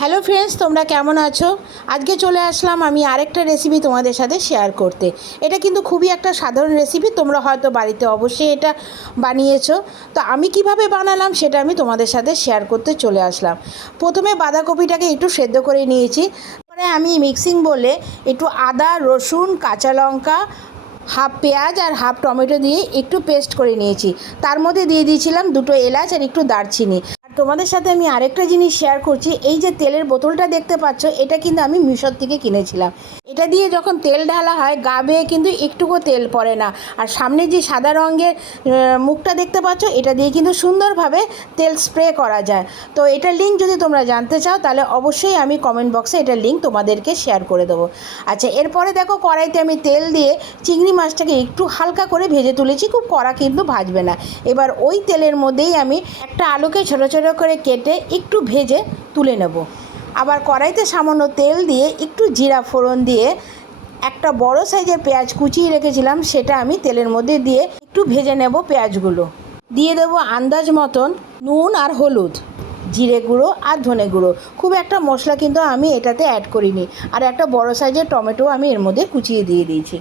Hello friends, তোমরা কেমন আছো? আজকে চলে আসলাম আমি আরেকটা রেসিপি তোমাদের সাথে শেয়ার করতে। এটা কিন্তু খুবই একটা সাধারণ রেসিপি, তোমরা হয়তো বাড়িতে অবশ্যই এটা বানিয়েছো। তো আমি কিভাবে বানালাম সেটা আমি তোমাদের সাথে শেয়ার করতে চলে আসলাম। প্রথমে বাঁধাকপিটাকে একটু সেদ্ধ করে নিয়েছি। তারপরে আমি মিক্সিং বলে একটু আদা, রসুন, কাঁচা লঙ্কা, হাফ পেঁয়াজ আর হাফ টমেটো দিয়ে একটু পেস্ট করে নিয়েছি। তার মধ্যে দিয়ে দিয়েছিলাম দুটো এলাচ আর একটু দারচিনি। আর তোমাদের সাথে আমি আরেকটা জিনিস শেয়ার করছি। এই যে তেলের বোতলটা দেখতে পাচ্ছ, এটা কিন্তু আমি মিশর থেকে কিনেছিলাম। এটা দিয়ে যখন তেল ঢালা হয় গা বেয়ে কিন্তু একটুকু তেল পড়ে না। আর সামনে যে সাদা রঙের মুখটা দেখতে পাচ্ছ, এটা দিয়ে কিন্তু সুন্দরভাবে তেল স্প্রে করা যায়। তো এটার লিঙ্ক যদি তোমরা জানতে চাও তাহলে অবশ্যই আমি কমেন্ট বক্সে এটার লিঙ্ক তোমাদেরকে শেয়ার করে দেবো। আচ্ছা, এরপরে দেখো কড়াইতে আমি তেল দিয়ে চিংড়ি মাছটাকে একটু হালকা করে ভেজে তুলেছি, খুব কড়া কিন্তু ভাজবে না। এবার ওই তেলের মধ্যেই আমি একটা আলুকে ছোটো ছোটো করে কেটে একটু ভেজে তুলে নেব। আবার কড়াইতে সামান্য তেল দিয়ে একটু জিরা ফোড়ন দিয়ে একটা বড় সাইজের পেঁয়াজ কুচিয়ে রেখেছিলাম, সেটা আমি তেলের মধ্যে দিয়ে একটু ভেজে নেব। পেঁয়াজগুলো দিয়ে দেবো আন্দাজ মতন নুন আর হলুদ, জিরে গুঁড়ো আর ধনে গুঁড়ো। খুব একটা মশলা কিন্তু আমি এটাতে অ্যাড করিনি। আর একটা বড় সাইজের টমেটো আমি এর মধ্যে কুচিয়ে দিয়ে দিয়েছি।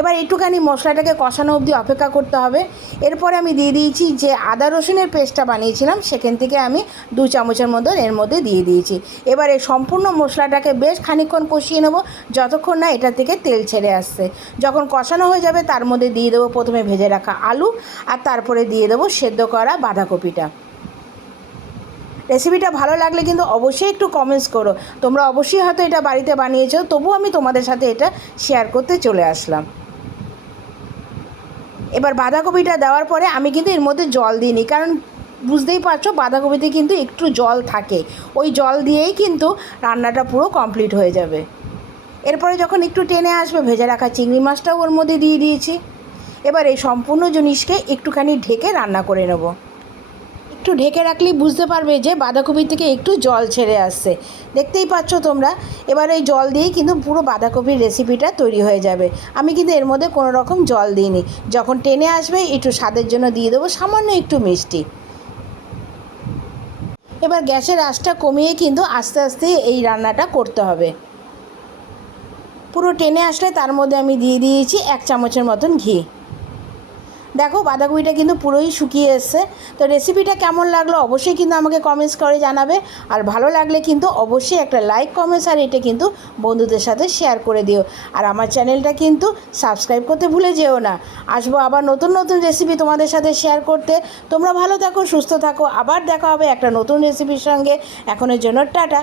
এবার একটুখানি মশলাটাকে কষানো অবধি অপেক্ষা করতে হবে। এরপরে আমি দিয়ে দিয়েছি যে আদা রসুনের পেস্টটা বানিয়েছিলাম, সেখান থেকে আমি 2 চামচের মতো এর মধ্যে দিয়ে দিয়েছি। এবার এই সম্পূর্ণ মশলাটাকে বেশ খানিকক্ষণ কষিয়ে নেব, যতক্ষণ না এটা থেকে তেল ছেড়ে আসছে। যখন কষানো হয়ে যাবে তার মধ্যে দিয়ে দেবো প্রথমে ভেজে রাখা আলু, আর তারপরে দিয়ে দেবো সেদ্ধ করা বাঁধাকপিটা। রেসিপিটা ভালো লাগলে কিন্তু অবশ্যই একটু কমেন্টস করো। তোমরা অবশ্যই হয়তো এটা বাড়িতে বানিয়েছো, তবুও আমি তোমাদের সাথে এটা শেয়ার করতে চলে আসলাম। এবার বাঁধাকপিটা দেওয়ার পরে আমি কিন্তু এর মধ্যে জল দিইনি, কারণ বুঝতেই পারছো বাঁধাকপিতে কিন্তু একটু জল থাকে। ওই জল দিয়েই কিন্তু রান্নাটা পুরো কমপ্লিট হয়ে যাবে। এরপরে যখন একটু টেনে আসবে, ভেজে রাখা চিংড়ি মাছটাও ওর মধ্যে দিয়ে দিয়েছি। এবার এই সম্পূর্ণ জিনিসকে একটুখানি ঢেকে রান্না করে নেব। একটু ঢেকে রাখলেই বুঝতে পারবে যে বাঁধাকপি থেকে একটু জল ছেড়ে আসছে, দেখতেই পাচ্ছ তোমরা। এবার এই জল দিয়েই কিন্তু পুরো বাঁধাকপির রেসিপিটা তৈরি হয়ে যাবে। আমি কিন্তু এর মধ্যে কোনো রকম জল দিইনি। যখন টেনে আসবে একটু স্বাদের জন্য দিয়ে দেবো সামান্য একটু মিষ্টি। এবার গ্যাসের আঁচটা কমিয়ে কিন্তু আস্তে আস্তে এই রান্নাটা করতে হবে। পুরো টেনে আসলে তার মধ্যে আমি দিয়ে দিয়েছি 1 চামচের মতন ঘি। দেখো বাঁধাকপিটা কিন্তু পুরোই শুকিয়ে এসছে। তো রেসিপিটা কেমন লাগলো অবশ্যই কিন্তু আমাকে কমেন্টস করে জানাবে। আর ভালো লাগলে কিন্তু অবশ্যই একটা লাইক, কমেন্টস আর এটা কিন্তু বন্ধুদের সাথে শেয়ার করে দিও। আর আমার চ্যানেলটা কিন্তু সাবস্ক্রাইব করতে ভুলে যেও না। আসবো আবার নতুন নতুন রেসিপি তোমাদের সাথে শেয়ার করতে। তোমরা ভালো থাকো, সুস্থ থাকো। আবার দেখা হবে একটা নতুন রেসিপির সঙ্গে। এখনের জন্য টাটা।